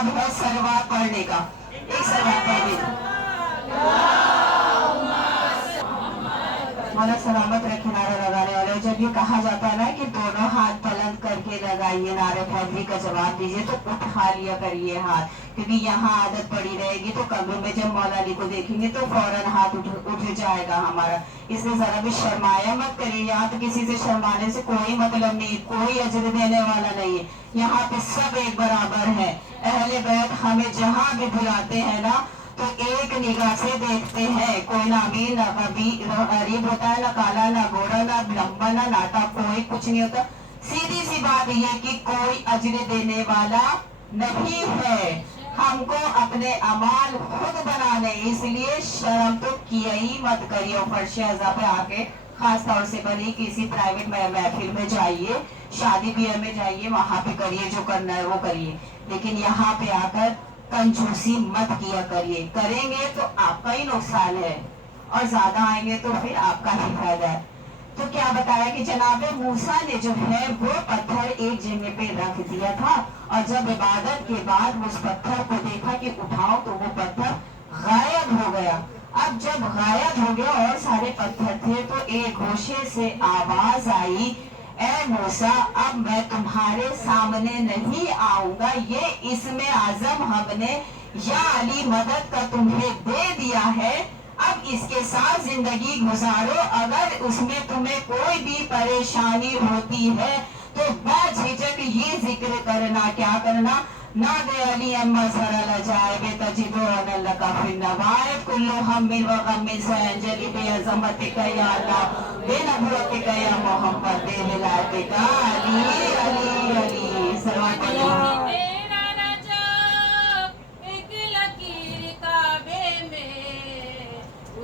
आदाब है सलवात पढ़ने का। एक सलवात पढ़ मौला सलामत रखे नारा लगाने वाले। जब ये कहा जाता है ना कि दोनों हाथ बुलंद करके लगाइए, नारे फैजरी का जवाब दीजिए, तो उठा लिया करिए हाथ, क्योंकि यहाँ आदत पड़ी रहेगी तो कब्र में जब मौला अली को देखेंगे तो फौरन हाथ उठ जाएगा हमारा। इसलिए जरा भी शर्माया मत करिए। यहाँ तो किसी से शर्माने से कोई मतलब नहीं, कोई अजर देने वाला नहीं है। यहाँ पे सब एक बराबर है। अहले बैत हमें जहाँ भी बुलाते हैं ना तो एक निगाह से देखते हैं। कोई ना अमीर ना गरीब होता है, ना काला ना गोरा ना लंबा ना नाटा, कोई कुछ नहीं होता। सीधी सी बात ये कि कोई अजर देने वाला नहीं है। हमको अपने अमाल खुद बनाने, इसलिए शर्म तो किया ही मत करिए। फर्श अज़ा पे आके खास तौर से बनी किसी प्राइवेट महफिल में जाइए, शादी ब्याह में जाइए, वहां पे करिए जो करना है वो करिए, लेकिन यहाँ पे आकर कंजूसी मत किया करिए। करेंगे तो आपका ही नुकसान है और ज्यादा आएंगे तो फिर आपका ही फायदा है। तो क्या बताया कि जनाब मूसा ने जो है वो पत्थर एक जगह पे रख दिया था, और जब इबादत के बाद उस पत्थर को देखा कि उठाओ तो वो पत्थर गायब हो गया। अब जब गायब हो गया और सारे पत्थर थे तो एक गोशे से आवाज आई, ऐ मूसा अब मैं तुम्हारे सामने नहीं आऊंगा, ये इसमें आजम हमने या अली मदद का तुम्हें दे दिया है, अब इसके साथ जिंदगी गुजारो। अगर उसमें तुम्हें कोई भी परेशानी होती है तो बेझिझक ये जिक्र करना, क्या करना, ना दे अली अम्मा सरला जाए बेतजिदो अनल्ला का फिर नवाइब कुल्लु हम्मिन व गम्मिन सयंजलि बे अज़मतिका या अल्लाह बे नबुवतिका या मोहम्मद बे विलायतिका अली अली अली सलाम अलैहि। तेरा रजब एक लकीर काबे में,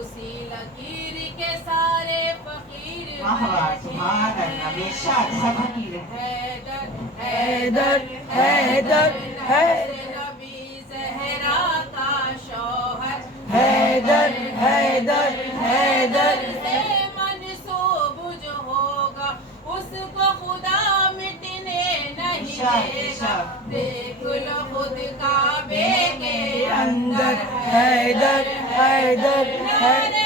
उसी लकीर के सारे फकीर वाह वाह सुभान अल्लाह, बेशक सब फकीर है। हैदर हैदर हैदर नबी ज़हरा का शौहर, हैदर हैदर हैदर से मंसूब जो होगा उसको खुदा मिटने नहीं देगा। देख लो खुद काबे के अंदर हैदर हैदर हैदर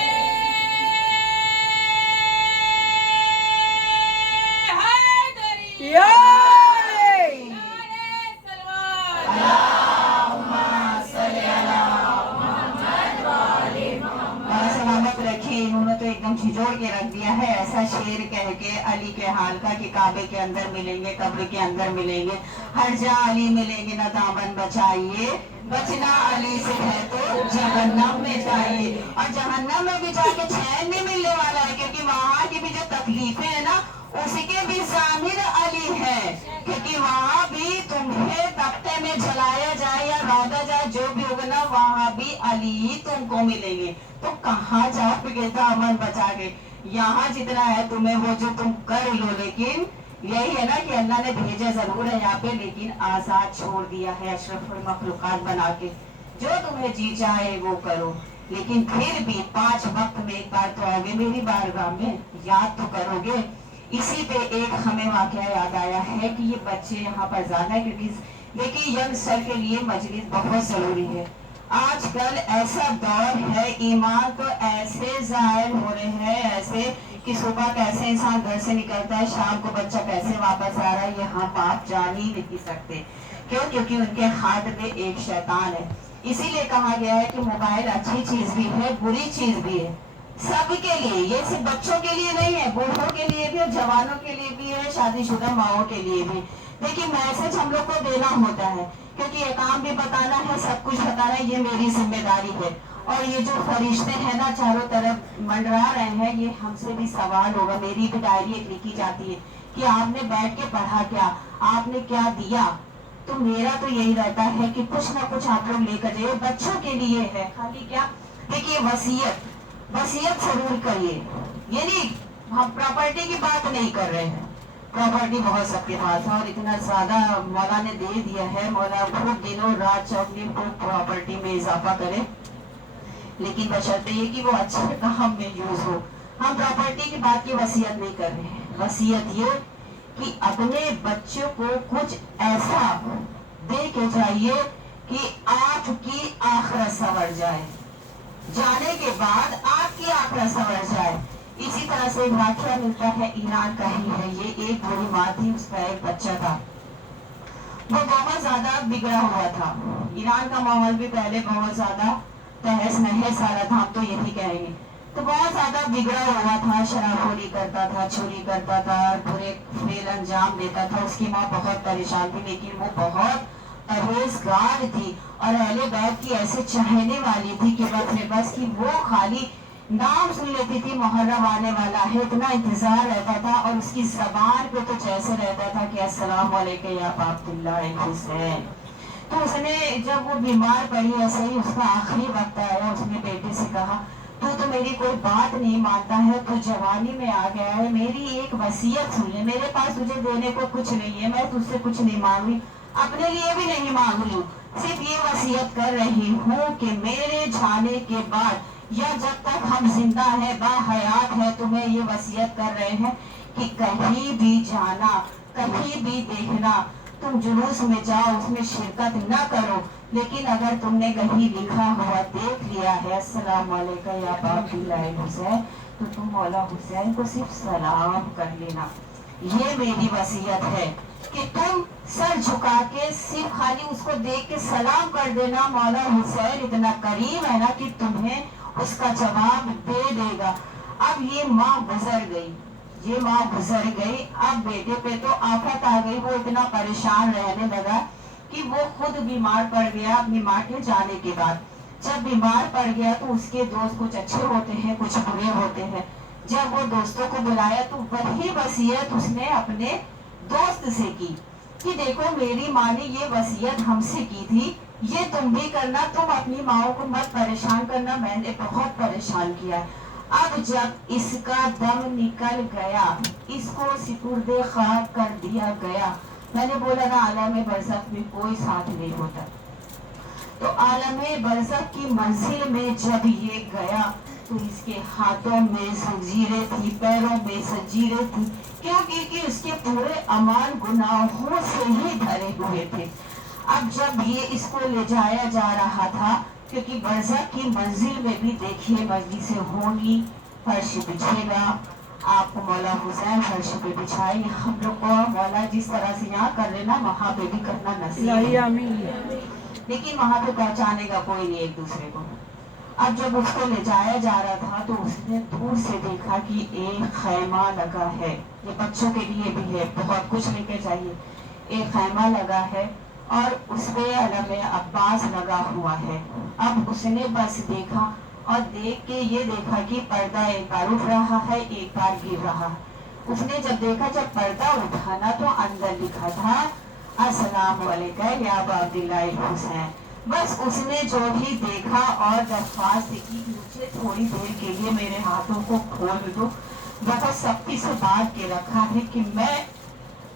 इन्होंने तो एकदम झिझोड़ के रख दिया है, ऐसा शेर कह के अली के हाल का कि काबे के अंदर मिलेंगे, कब्र के अंदर मिलेंगे, हर जहाँ अली मिलेंगे ना दामन बचाइए, बचना अली से है तो जहन्नम में जाइए। और जहन्नम में भी जाके चैन नहीं मिलने वाला है, क्योंकि वहाँ की भी जो तकलीफें है ना उसके भी ज़ामिर अली है, क्योंकि वहाँ भी तुम्हें तख्ते में जलाया जाए या रौदा जाए, जो भी होगा ना वहाँ भी अली ही तुमको मिलेंगे। तो कहाँ जाओगे दामन बचा के, यहाँ जितना है तुम्हें वो जो तुम कर लो, लेकिन यही है ना कि अल्लाह ने भेजा जरूर है यहाँ पे, लेकिन आजाद छोड़ दिया है अशरफुल मखलूकात बना के, जो तुम्हें जी चाहे वो करो, लेकिन फिर भी 5 वक्त में एक बार तो आओगे मेरी बारगाह में, याद तो करोगे। इसी पे एक हमें वाकया याद आया है कि ये बच्चे यहाँ पर ज्यादा है, क्योंकि देखिए यंगस्टर के लिए मजलिस बहुत जरूरी है। आजकल ऐसा दौर है, ईमान तो ऐसे जाहिर हो रहे हैं, ऐसे कि सुबह कैसे इंसान घर से निकलता है, शाम को बच्चा कैसे वापस आ रहा है, ये हम आप जान ही नहीं सकते। क्यों? क्योंकि उनके हाथ में एक शैतान है। इसीलिए कहा गया है कि मोबाइल अच्छी चीज भी है, बुरी चीज भी है, सबके लिए। ये सिर्फ बच्चों के लिए नहीं है, बूढ़ों के लिए भी, जवानों के लिए भी है, शादीशुदा माओं के लिए भी। देखिए मैसेज हम लोग को देना होता है, क्योंकि ये काम भी बताना है, सब कुछ बताना है, ये मेरी जिम्मेदारी है। और ये जो फरिश्ते हैं ना चारों तरफ मंडरा रहे हैं, ये हमसे भी सवाल होगा। मेरी भी डायरी एक लिखी जाती है कि आपने बैठ के पढ़ा क्या, आपने क्या दिया। तो मेरा तो यही रहता है कि कुछ ना कुछ आप लोग लेकर जाइए, बच्चों के लिए है खाली क्या। देखिए वसीयत जरूर करिए, ये नहीं हम प्रॉपर्टी की बात नहीं कर रहे हैं, प्रॉपर्टी बहुत सबके पास है और इतना ज्यादा मौला ने दे दिया है। मौला खूब दिनों रात चौकने खूब प्रॉपर्टी में इजाफा करे, लेकिन बशर्ते ये कि वो अच्छे काम में यूज हो। हम प्रॉपर्टी की बात की वसीयत नहीं कर रहे हैं, वसीयत ये कि अपने बच्चों को कुछ ऐसा दे के जाइए کہ آپ کی آخرت سنور جائے، جانے کے بعد آپ کی آخرت سنور جائے۔ اسی طرح سے ایک واقعہ ملتا ہے، ایران کا ہی ہے یہ۔ ایک بوڑھی ماں تھی، اس کا ایک بچہ تھا، وہ بہت زیادہ بگڑا ہوا تھا۔ ایران کا ماحول بھی پہلے بہت زیادہ تہس نہس والا تھا، ہم تو یہی کہیں گے۔ تو بہت زیادہ بگڑا ہوا تھا، شراب خوری کرتا تھا، چوری کرتا تھا، برے فعل انجام دیتا تھا۔ اس کی ماں بہت پریشان تھی، لیکن وہ بہت پرہیزگار تھی اور اہل بیت کی ایسے چاہنے والی تھی کہ بس کی وہ خالی نام سن لیتی تھی محرم آنے والا ہے، اتنا انتظار رہتا تھا، اور اس کی زبان پہ تو جیسے رہتا تھا کہ السلام علیکم یا عبداللہ حسین۔ تو اس نے جب وہ بیمار پڑی، ایسے ہی اس کا آخری وقت آیا، اس نے بیٹے سے کہا تو میری کوئی بات نہیں مانتا ہے، تو جوانی میں آ گیا ہے، میری ایک وصیت سن لے، میرے پاس تجھے دینے کو کچھ نہیں ہے، میں تجھ سے کچھ نہیں مانگ رہی، اپنے لیے بھی نہیں مانگ رہی ہوں، صرف یہ وصیت کر رہی ہوں کہ میرے جانے کے بعد یا جب تک ہم زندہ ہیں، با حیات ہے، تمہیں یہ وصیت کر رہے ہیں کہ کہیں بھی جانا، کہیں بھی دیکھنا، تم جلوس میں جاؤ، اس میں شرکت نہ کرو، لیکن اگر تم نے کہیں لکھا ہوا دیکھ لیا ہے السلام علیکم یا عبداللہ حسین، تو تم مولا حسین کو صرف سلام کر لینا۔ یہ میری وصیت ہے کہ تم سر جھکا کے صرف خالی اس کو دیکھ کے سلام کر دینا، مولا حسین اتنا قریب ہے نا کہ تمہیں اس کا جواب دے دے گا۔ اب یہ ماں گزر گئی، یہ ماں گزر گئی، اب بیٹے پہ تو آفت آ گئی، وہ اتنا پریشان رہنے لگا کہ وہ خود بیمار پڑ گیا اپنی ماں کے جانے کے بعد۔ جب بیمار پڑ گیا تو اس کے دوست کچھ اچھے ہوتے ہیں، کچھ برے ہوتے ہیں۔ جب وہ دوستوں کو بلایا تو وہی وصیت اس نے اپنے دوست سے کی کہ دیکھو میری ماں نے یہ وصیت ہم سے کی تھی، یہ تم بھی کرنا، تم اپنی ماں کو مت پریشان کرنا، میں نے بہت پریشان کیا ہے۔ اب جب اس کا دم نکل گیا، اس کو سپرد خاک کر دیا گیا، میں نے بولا نا عالم برزخ میں کوئی ساتھ نہیں ہوتا، تو عالم برزخ کی منزل میں جب یہ گیا تو اس کے ہاتھوں میں زنجیریں تھی، پیروں میں زنجیریں تھی، کیونکہ اس کے پورے اعمال گناہوں سے ہی بھرے ہوئے تھے۔ اب جب یہ اس کو لے جایا جا رہا تھا، کیونکہ برزخ کی منزل میں بھی دیکھیے مجلس ہونی، فرش بچھے گا، آپ کو مولا حسین فرش پہ بچھائیں گے، ہم لوگ کو مولا جس طرح سے یہاں کر لینا وہاں پہ بھی کرنا نصیب ہے، لیکن وہاں پہ پہنچانے کا کوئی نہیں ایک دوسرے کو۔ اب جب اس کو لے جایا جا رہا تھا تو اس نے دور سے دیکھا کہ ایک خیمہ لگا ہے، یہ بچوں کے لیے بھی ہے، بہت کچھ لے کے جائیے، ایک خیمہ لگا ہے اور اس پہ علم عباس لگا ہوا ہے۔ اب اس نے بس دیکھا اور دیکھ کے یہ دیکھا کہ پردہ ایک بار اٹھ رہا ہے، ایک بار گر رہا ہے۔ اس نے جب دیکھا، جب پردہ اٹھانا تو اندر لکھا تھا السلام علیکم یا عبداللہ حسین۔ بس اس نے جو بھی دیکھا اور درخواست کی کہ مجھے تھوڑی دیر کے لیے میرے ہاتھوں کو کھول دو، بہت سختی سے باندھ کے رکھا ہے کہ میں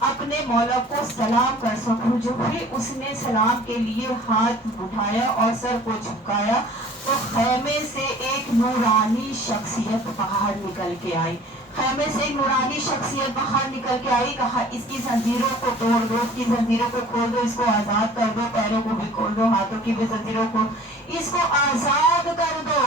اپنے مولا کو سلام کر سکوں۔ جو بھی اس نے سلام کے لیے ہاتھ اٹھایا اور سر کو جھکایا تو خیمے سے ایک نورانی شخصیت باہر نکل کے آئی، خیمے سے ایک نورانی شخصیت باہر نکل کے آئی، کہا اس کی زنجیروں کو توڑ دو، اس کی زنجیروں کو کھول دو، اس کو آزاد کر دو، پیروں کو بھی کھول دو، ہاتھوں کی بھی زنجیروں کو، اس کو آزاد کر دو۔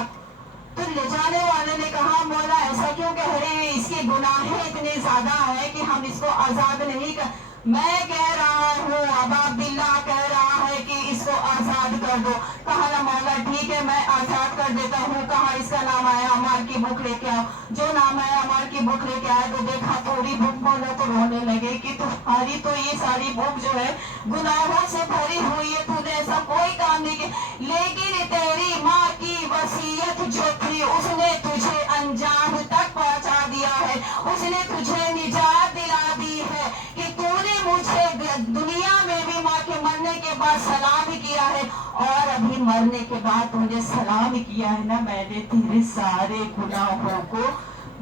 تو لے جانے والے نے کہا مولا ایسا کیوں کہہ رہے ہیں، اس کے گناہ اتنے زیادہ ہیں کہ ہم اس کو آزاد نہیں کر، میں کہہ رہا ہوں، اب عبداللہ کہہ رہا ہے کہ اس کو آزاد کر دو۔ کہا نا مولا ٹھیک ہے میں آزاد کر دیتا ہوں۔ کہا اس کا نام آیا عمار کی بک لے کے آؤ، جو نام آیا عمار کی بک لے کے آئے تو دیکھا پوری بک، مولا تو رونے لگے کہ تمہاری تو یہ ساری بک جو ہے گناہوں سے بھری ہوئی ہے، تو نے ایسا کوئی کام نہیں کیا، لیکن تیری ماں کی وصیت جو تھی اس نے تجھے انجام تک پہنچا دیا ہے، اس نے تجھے نجات دلا دی ہے کہ تو نے مجھے دنیا میں بھی ماں کے مرنے کے بعد سلام کیا ہے، اور ابھی مرنے کے بعد تو نے سلام کیا ہے نا، میں نے تیرے سارے گناہوں کو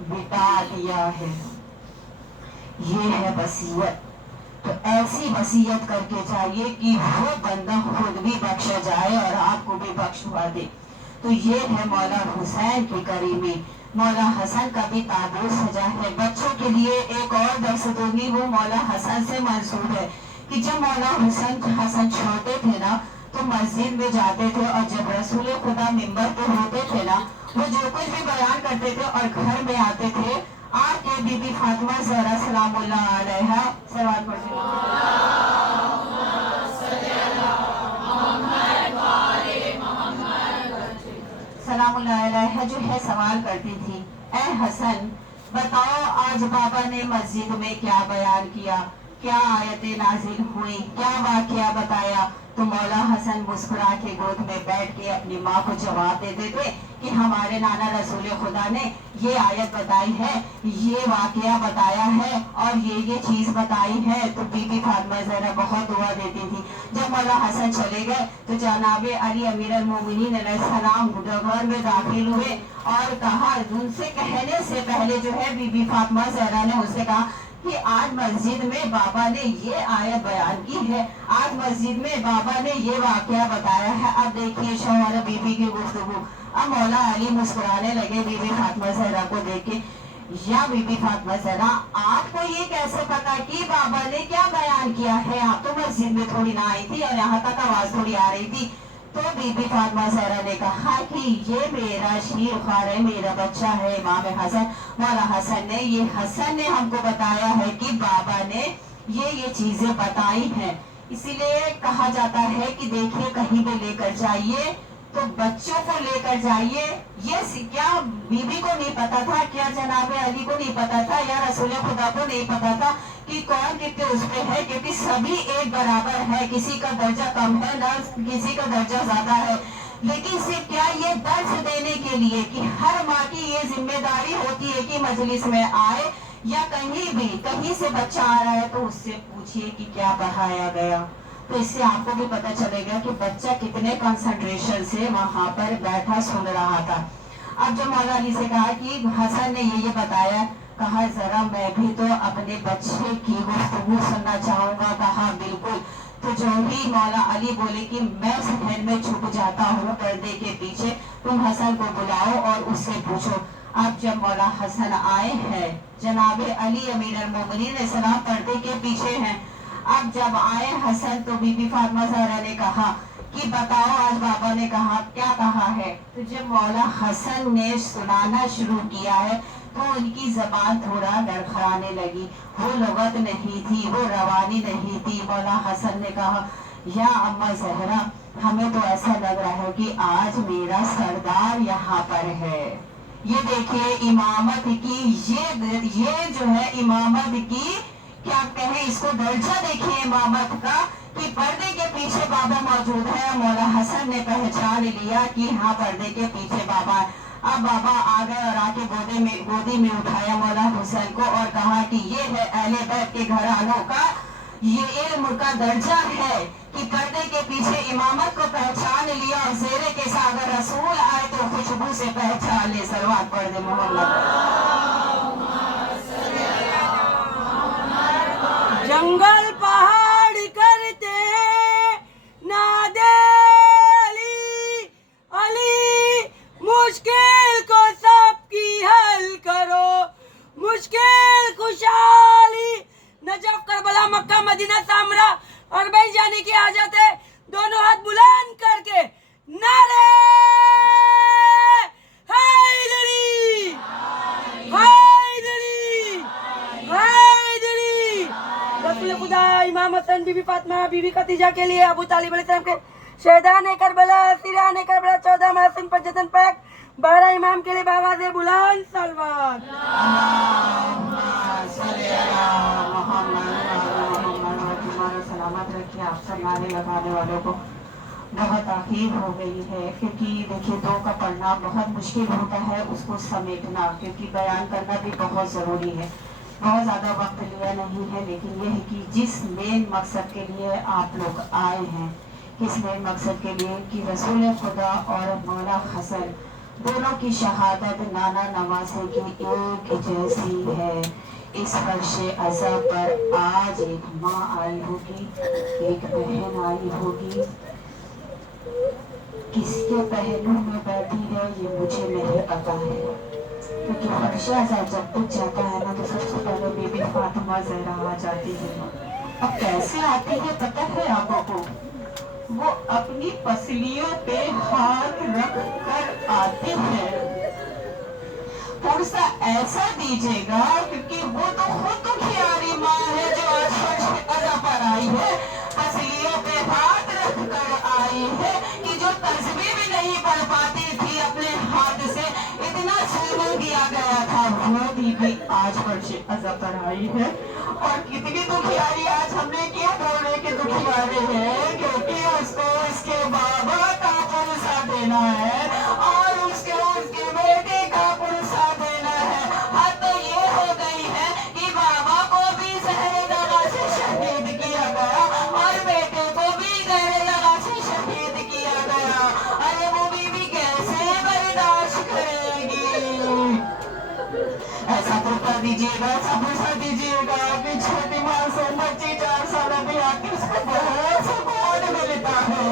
مٹا دیا ہے۔ یہ ہے وصیت۔ تو ایسی وصیت کر کے چاہیے کہ وہ بندہ خود بھی بخشا جائے اور آپ کو بھی بخشوا دے۔ تو یہ ہے مولا حسین کی کریمی۔ مولا حسن کا بھی تابوت سجا ہے، بچوں کے لیے ایک اور درس دوں گی، وہ مولا حسن سے منسوب ہے کہ جب مولا حسن چھوٹے تھے نا تو مسجد मस्जिद में जाते थे और जब रसूल खुदा मिंबर पे होते थे ना, वो जो कुछ भी बयान करते थे और घर में आते थे, आके बीबी फातिमा ज़हरा सलामुल्लाह अलैहा सलावत पढ़ते सलामुल्लाह अलैहा जो है सवाल करती थी, ए हसन बताओ आज बाबा ने मस्जिद में क्या बयान किया, क्या आयतें नाजिल हुई, क्या वाकया बताया। तो मौला हसन मुस्कुरा के गोद में बैठ के अपनी माँ को जवाब देते थे कि हमारे नाना रसूल खुदा ने ये आयत बताई है, ये वाकया बताया है और ये चीज बताई है। तो बीबी फातिमा ज़हरा बहुत दुआ देती थी। जब मौला हसन चले गए तो जनाब अली अमीर अल मोमिनीन अलैहिस्सलाम घर में दाखिल हुए और कहा, उनसे कहने से पहले जो है बीबी फातिमा ज़हरा ने उससे कहा कि आज मस्जिद में बाबा ने ये आयत बयान की है, आज मस्जिद में बाबा ने ये वाकया बताया है। अब देखिए शौहर बीबी की गुफ्तगू। अब मौला अली मुस्कुराने लगे बीबी फातिमा ज़हरा को देख के, या बीबी फातिमा ज़हरा आपको ये कैसे पता कि बाबा ने क्या बयान किया है, आप तो मस्जिद में थोड़ी ना आई थी और यहाँ तक आवाज थोड़ी आ रही थी। तो बीबी फातिमा ज़हरा ने कहा कि ये मेरा शीर ख्वार है, मेरा बच्चा है इमाम हसन, मौला हसन ने, ये हसन ने हमको बताया है कि बाबा ने ये चीजें बताई हैं। इसीलिए कहा जाता है कि देखिए कहीं भी लेकर जाइए तो बच्चों को लेकर जाइए। ये क्या बीबी को नहीं पता था, क्या जनाब अली को नहीं पता था, या रसूल खुदा को नहीं पता था कि कौन कितने उस पे है, क्योंकि सभी एक बराबर है, किसी का दर्जा कम है ना किसी का दर्जा ज्यादा है। लेकिन सिर्फ क्या ये दर्ज देने के लिए कि हर माँ की ये जिम्मेदारी होती है कि मजलिस में आए या कहीं से बच्चा आ रहा है तो उससे पूछिए कि क्या पढ़ाया गया। तो इससे आपको भी पता चलेगा कि बच्चा कितने कंसंट्रेशन से वहां पर बैठा सुन रहा था। अब जब मौला अली से कहा कि हसन ने ये बताया, कहा जरा मैं भी तो अपने बच्चे की गुफ्तगू सुनना चाहूंगा। कहा बिल्कुल। तो जो ही मौला अली बोले कि मैं सहन में छुप जाता हूँ पर्दे के पीछे, तुम हसन को बुलाओ और उससे पूछो। अब जब मौला हसन आए हैं, जनाब अली अमीर अल मोमिनीन सलाम पर्दे के पीछे हैं। अब जब आए हसन तो बीबी फातिमा ज़हरा ने कहा कि बताओ आज बाबा ने कहा क्या कहा है। तो जब मौला हसन ने सुनाना शुरू किया है तो उनकी जबान थोड़ा लड़खड़ाने लगी, वो लुगत नहीं थी, वो रवानी नहीं थी। मौला हसन ने कहा, या अम्मा ज़हरा हमें तो ऐसा लग रहा है कि आज मेरा सरदार यहाँ पर है। ये देखिए इमामत की ये जो है इमामत की क्या कहें इसको दर्जा देखिए इमामत का कि पर्दे के पीछे बाबा मौजूद है। मौला हसन ने पहचान लिया कि हाँ पर्दे के पीछे बाबा है। अब बाबा आ गए और आके गोदी में उठाया मौला हुसैन को और कहा कि ये है अहले बैत के घरानों का ये इल्म का दर्जा है कि पर्दे के पीछे इमामत को पहचान लिया और जेरे के साथ अगर रसूल आए तो खुशबू से पहचान ले। सलवात पढ़ दे मोहम्मद। जंगल पहाड़ करते हैं नादे अली अली, मुश्किल को सबकी हल करो, मुश्किल खुशहाली। Najaf Karbala Mecca Medina Samarra और भाई जाने की आजत है। दोनों हाथ बुलंद करके नारे हैदरी हैदरी हैदरी। रसूल खुदा इमाम हसन, बीबी फातिमा, बीबी खदीजा के लिए अबू तालिब अलैहिस्सलाम के शहदान करबला, सिरान करबला 14 मासूम पंजतन पैक 12 इमाम के लिए बाबा से बुलंद सलवात। सलामत रखिए आप सब गाने लगाने वालों को। बहुत ताकीद हो गई है क्योंकि देखिए दो का पढ़ना बहुत मुश्किल होता है, उसको समेटना, क्योंकि बयान करना भी बहुत ज़रूरी है। बहुत ज़्यादा वक्त लिया नहीं है, लेकिन यह है कि जिस मेन मकसद के लिए आप लोग आए हैं, किस मेन मकसद के लिए कि रसूल खुदा और मौला हसन दोनों की शहादत नाना नवासे की एक जैसी है। इस फर्शे अज़ा पर आज एक माँ आई होगी, एक बहन आई होगी, किसके पहलू में बैठी है ये मुझे नहीं पता है, क्योंकि फर्शे अज़ा जब तक जाता है ना तो सबसे पहले बीबी फातिमा ज़हरा आ जाती है। अब कैसे आती है पता है आपको? वो अपनी पसलियों पे हाथ रख कर आते हैं। पुरसा ऐसा दीजिएगा क्योंकि वो तो खुद दुखियारी माँ है जो आज फर्श पे अदा पर आई है, पसलियों पे हाथ रख कर आई है कि जो तस्वीर भी नहीं पढ़ पाती थी अपने हाथ से, इतना जुल्म किया गया था, वो भी आज फर्श अदा पर आई है। और कितनी दुखियारी आज हमने क्यों बोले कि दुखियारी है, क्योंकि उसको उसके बाबा का पुरसा देना है और उसके बेटे का पुरसा देना है। हाँ, तो ये हो गई है कि बाबा को भी जहर दगा से शहीद किया गया और बेटे को भी जहर दगा से शहीद किया गया। अरे वो बीवी कैसे बर्दाश्त करेगी? ऐसा तो कर दीजिएगा, ऐसा भूसा दीजिएगा कि छोटी मासूम बच्ची 4 साल में आती उसको बहुत सुकून मिलता है।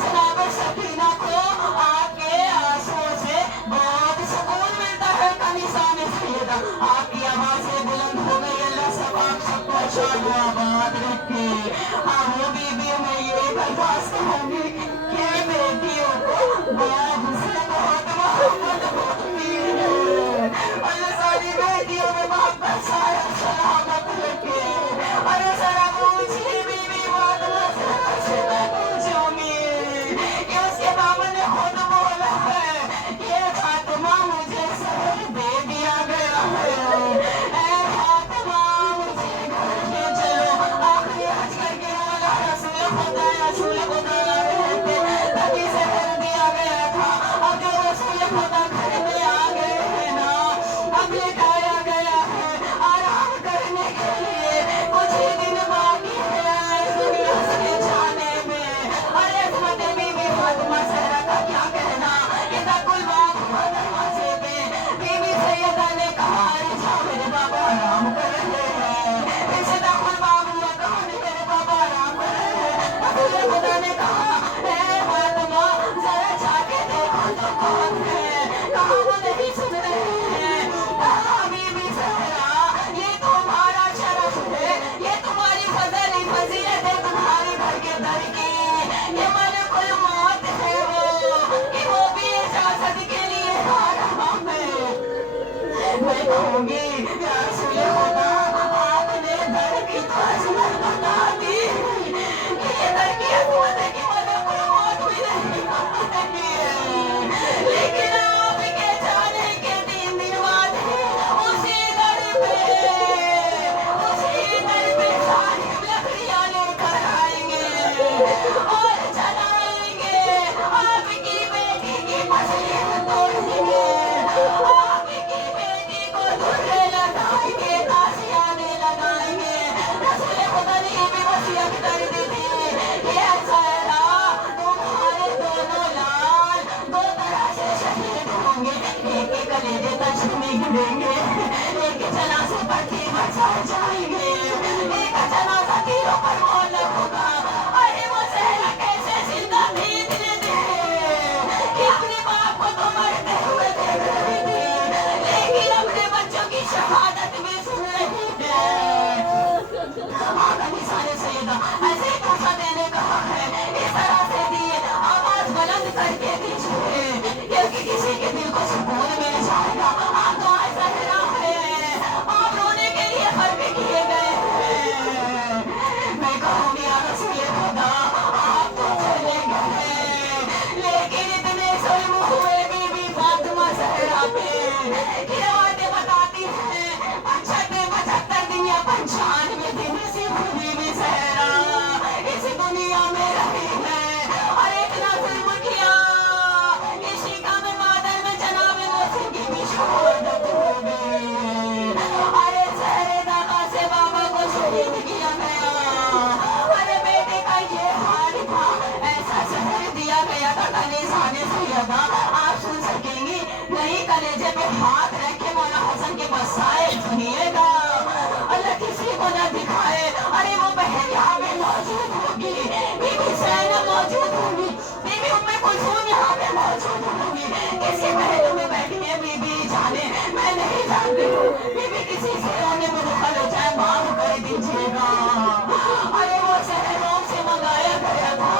जनाब सकीना को आपके आंसुओं से बहुत सुकून मिलता है। कनिसाने सैयदा आपकी आवाज़ से बुलंद हो गई, अल्लाह सब आप सबको शाबाद रखे। हाँ, वो बीबी मैं ये दरख्वास्त करूंगी कि बेटियों को बाप से बहुत मोहब्बत होती है। अल्लाह सारी बेटियों में मोहब्बत साया सलामत रखे। अरे जरा पूछिए बीबी फातिमा से मैं पूछूंगी कि उसके बाबा ने खुद बोला है ये फातिमा मुझे सर दे दिया गया है। ऐ फातिमा मुझे घर ले चलो, आखिरी हज करके वाला रसूल खुदा रहते तभी सर दिया गया था। अब जो रसूल खुदा घर में आ गए हैं ना, अब लेटाया गया है आराम करने के लिए, कुछ ही दिन बाकी है इस दुनिया से जाने में। अरे तुम्हारे बीबी फातिमा सहरा का क्या कहना, इतना कुल बाप हुआ दरवाजे पे। बीबी सैयदा ने कहा अरे जाओ मेरे बाबा आराम कर रहे हैं। इसे कुल बाप हुआ कहा मेरे बाबा आराम कर रहे हैं। रसूल खुदा ने कहा ए फातिमा जरा जाके देखो तो कौन है, कहा वो नहीं सुन रहे हैं। कहा बीबी सहरा ये तुम्हारा शरफ है, ये तुम्हारी फजीलत है, तुम्हारे घर के दर की ये मलकुल मौत है वो कि वो भी इजाजत के लिए आ रहा है। मैं कहूंगी या रसूल खुदा आपने दर की तो अजमत बता दी कि ये दर की अजमत है कि मलकुल मौत भी नहीं आती है। लेकिन आपके जाने के 3 दिन बाद उसी दर पे सारी लकड़ियां लेकर आएंगे और जलाएंगे, आपकी बेटी की मछलियां तोड़ेंगे, आपकी बेटी को धुर्रे लगाएंगे, ताशियाने लगाएंगे। रसूल खुदा ने ये भी वसीयत कर दी थी कि ऐसा तुम्हारे दोनों लाल 2 तरह से शहीद होंगे, एक के कलेजे तश्मी गिरेंगे, एक के जनाजे पर तीर बरसाए जाएंगे, एक का जनाजा तीरों पर मोहल्लक होगा। अरे वो सहरा कैसे जिंदा थी इतने दिन कि अपने बाप को तो मरते हुए देख रही थी, लेकिन अपने बच्चों की शहादत भी सुन रही है। कनिसाने सैयदा ऐसे ही तोहफा देने कहा है, इस तरह से दिए आवाज बुलंद करके दीजिए क्योंकि किसी के दिल को सुकून मिल जाएगा। आप तो सहरा है, आप रोने के लिए फर्क किए गए हैं। मैं कहूंगी या रसूल खुदा आप तो चले गए, लेकिन इतने जुल्म हुए बीबी फातिमा सहरा पे कि रवायतें बताती हैं 75 दिन या 95 दिन सिर्फ बीबी सहरा इस दुनिया में रही है। और इतना जुल्म किया कि शिका में मादर में जनाब मोहसिन की भी शहादत हो गई है। अरे सहरे दादा से बाबा को शहीद किया गया। अरे बेटे का ये हाल था, ऐसा जहर दिया गया था। कनिसाने सैयदा आप सुन सकेंगी, नहीं कलेजे पे हाथ रखे मौला हसन के मसाइल सुनिएगा, अल्लाह किसी को न दिखाए। अरे वो बहन यहाँ में मौजूद होगी, बीबी सैना मौजूद होगी, बीबी उम्मे कुलसूम यहाँ में मौजूद होगी। किसी महल में बैठी है बीबी जाने, मैं नहीं जानती हूँ। बीबी किसी से रोने में मुखर हो जाए माफ कर दीजिएगा। अरे वो शहरों से मंगाया गया था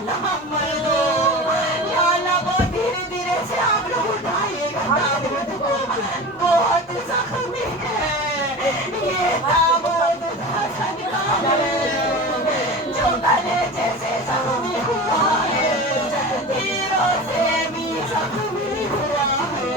محمد کو یا اللہ بہت دھیرے دھیرے سے آپ لوگ اٹھائیے گا تابوت کو، بہت زخمی ہے یہ